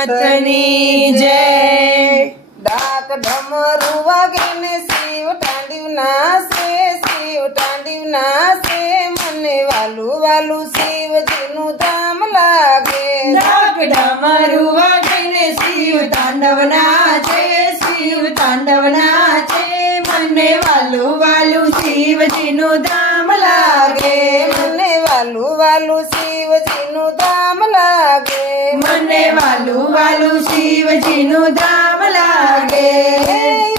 ભોળાનાથની જય। ડાક ડમરું વાગે ને શિવ તાંડવ નાચે, શિવ તાંડવ નાચે, મને વાલું વાલું શિવજીનું ધામ લાગે। ડાક ડમરું વાગે ને શિવ તાંડવ નાચે, શિવ તાંડવ નાચે, મને વાલું વાલું શિવજીનું ધામ લાગે। મને વાલું વાલું શિવજીનું ધામ લાગે। મને વાલું વાલું શિવજીનું ધામ લાગે।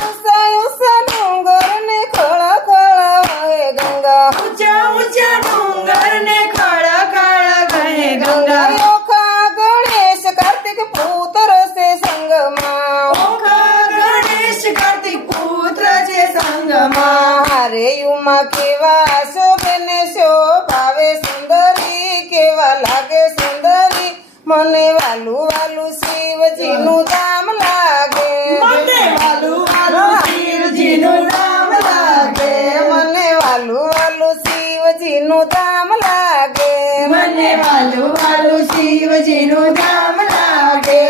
ઉષા ઉષા ડુંગર ને ખોળા ખોળા વહે ગંગા, ઊંચા ઊંચા ડુંગર ને ખડા ખડા ગહે ગંગા। ઓખા ગણેશ કાર્તિક પુત્ર છે સંગમાં, ઓખા ગણેશ કાર્તિક પુત્ર છે સંગમાં। હારે યુમાં કેવા શોભે ને શોભાવે સુંદરી, કેવા લાગે સુંદરી, મને વાલું વાલું શિવજીનું ધામ લાગે। મને વાલું વાલું શિવજીનું ધામ લાગે। મને વાલું વાલું શિવજીનું ધામ લાગે। મને વાલું વાલું શિવજીનું ધામ લાગે।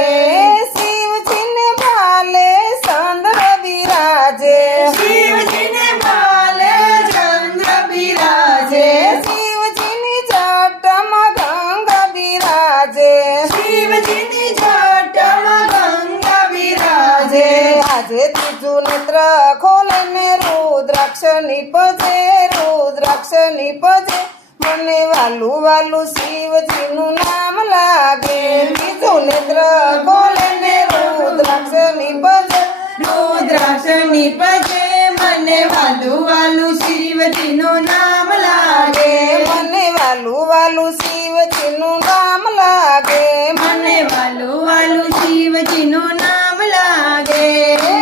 શિવજીને ભાલે ચંદ્ર બિરાજે, શિવજીને ભાલે ચંદ્ર બિરાજે, શિવજીની જટામાં ગંગા બિરાજે, શિવજીની જટામાં ગંગા બિરાજે। આજે ત્રીજું નેત્ર ખોલે ને રુદ્રાક્ષ નીપજે, રુદ્રાક્ષ નીપજે, મને વાલું વાલું શિવજીનું નામ લાગે। ત્રીજું નેત્ર ખોલે ને રુદ્રાક્ષ નીપજે, રુદ્રાક્ષ નીપજે, મને વાલું વાલું શિવજીનું નામ લાગે। મને વાલું વાલું શિવજીનું નામ લાગે। મને વાલું વાલું શિવજીનું નામ લાગે। રે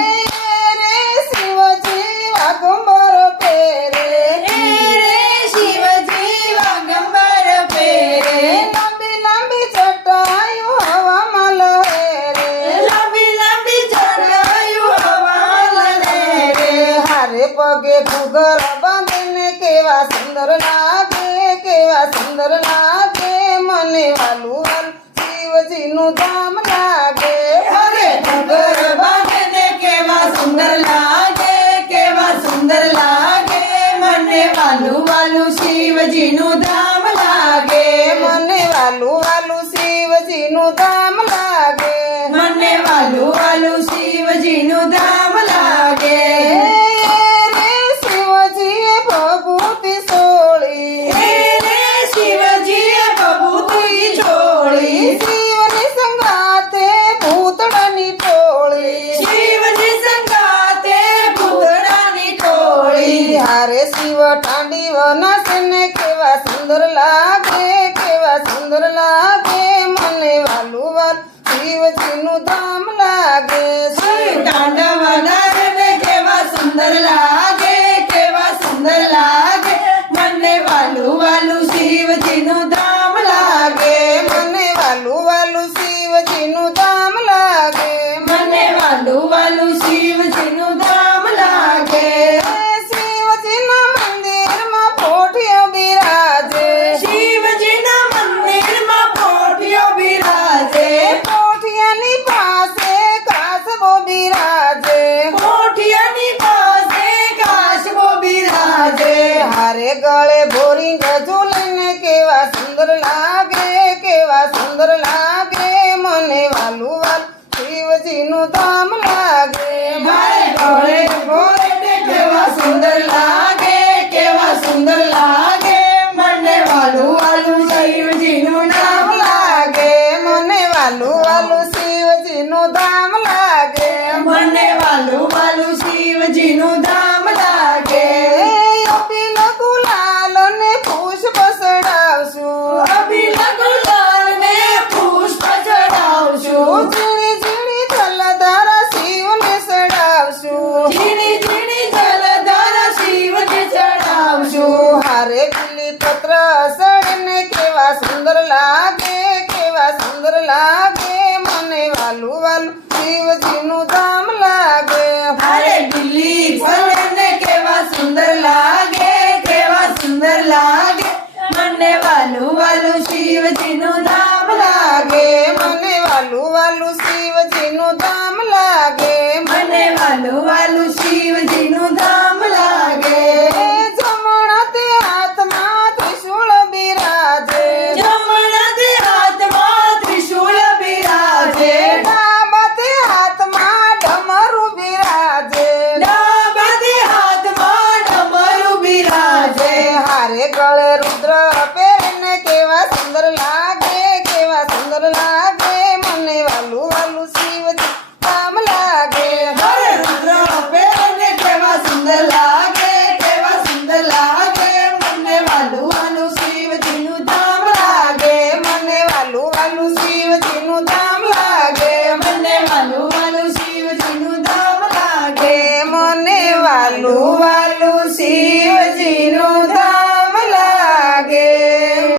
શિવજી વાગંબર પહેરે, હે રે શિવજી વાગંબર પહેરે, લાંબી લાંબી જટાયું હવામાં લહેરે, લાંબી લાંબી જટાયું હવામાં લહેરે, હારે પગે ઘૂઘર બાંધીને કેવા સુંદર લાગે, કેવા સુંદર લાગે, મને વાલું વાલું શિવજીનું ધામ લાગે। હરે ઘૂઘર બાંધીને કેવા સુંદર લાગે, કેવા સુંદર લાગે, મને વાલું વાલું શિવજીનું ધામ લાગે। મને વાલું વાલું શિવજીનું ધામ લાગે। મને વાલું વાલું શિવજીનું ધામ લાગે। રે શિવજીએ ભભૂતિ સોળી, હે રે શિવજીએ ભભૂતિ છોડી, શિવની સંગાતે ભૂતડાની ટોળી, શિવજી સંગાતે ભૂતડાની ટોળી, હારે શિવ ટાંડી વનાસે ને કેવા સુંદર લાગે, કેવા સુંદર લાગે, મને વાલું વાલું શિવજીનું ધામ લાગે। તાંડવ નાચે કેવા સુંદર લાગે, કેવા સુંદર લાગે, મને વાલું વાલું શિવજીનું ધામ લાગે। મને વાલું વાલું શિવજીનું ધામ લાગે। મને વાલું વાલું શિવજીનું ધામ લાગે। શિવજીના મંદિરમાં પોઠિયો બિરાજે, શિવજીના મંદિરમાં પોઠિયો બિરાજે, પોઠિયાની પાસે કાસબો બિરાજે, પોઠિયાની પાસે કાચબો બિરાજે, હારે ગળે ભોરી ગજુલીને કેવા સુંદર લાગે, કેવા સુંદર લાગે, મને વાલું વાલું શિવજીનું ધામ લાગે। મારે ગળે ભોળે કેવા સુંદર લાગે, કેવા સુંદર લાગે, મને વાલું વાલું શિવજીનું નામ લાગે। મને વાલું વાલું શિવજીનું ધામ લાગે। મને વાલું વાલું શિવજીનું ધામ લાગે। અબીલ ગુલાલ ને પુષ્પ ચડાવશું, અબીલ ગુલાલને પુષ્પ ચડાવશું, ઝીણી ઝીણી જલધારા શિવને ચડાવશું, ઝીણી ઝીણી જલધારા શિવને ચડાવશું, હારે બીલી પત્ર સડીને કેવા સુંદર લાગે, કેવા સુંદર લાગે, મને વાલું વાલું શિવજીનું ધામ લાગે। અરે બિલ્લી ફરને કેવા સુંદર લાગે, કેવા સુંદર લાગે, મને વાલું વાલું શિવજીનું ધામ લાગે। મને વાલું વાલું શિવજીનું ધામ લાગે જમણા તે હાથમાં ત્રિશૂળ બિરાજે જમણા તે હાથમાં ત્રિશૂળ બિરાજે ડાબા તે હાથમાં ડમરું બિરાજે ડાબા તે હાથમાં ડમરું બિરાજે હારે ગળે રુદ્ર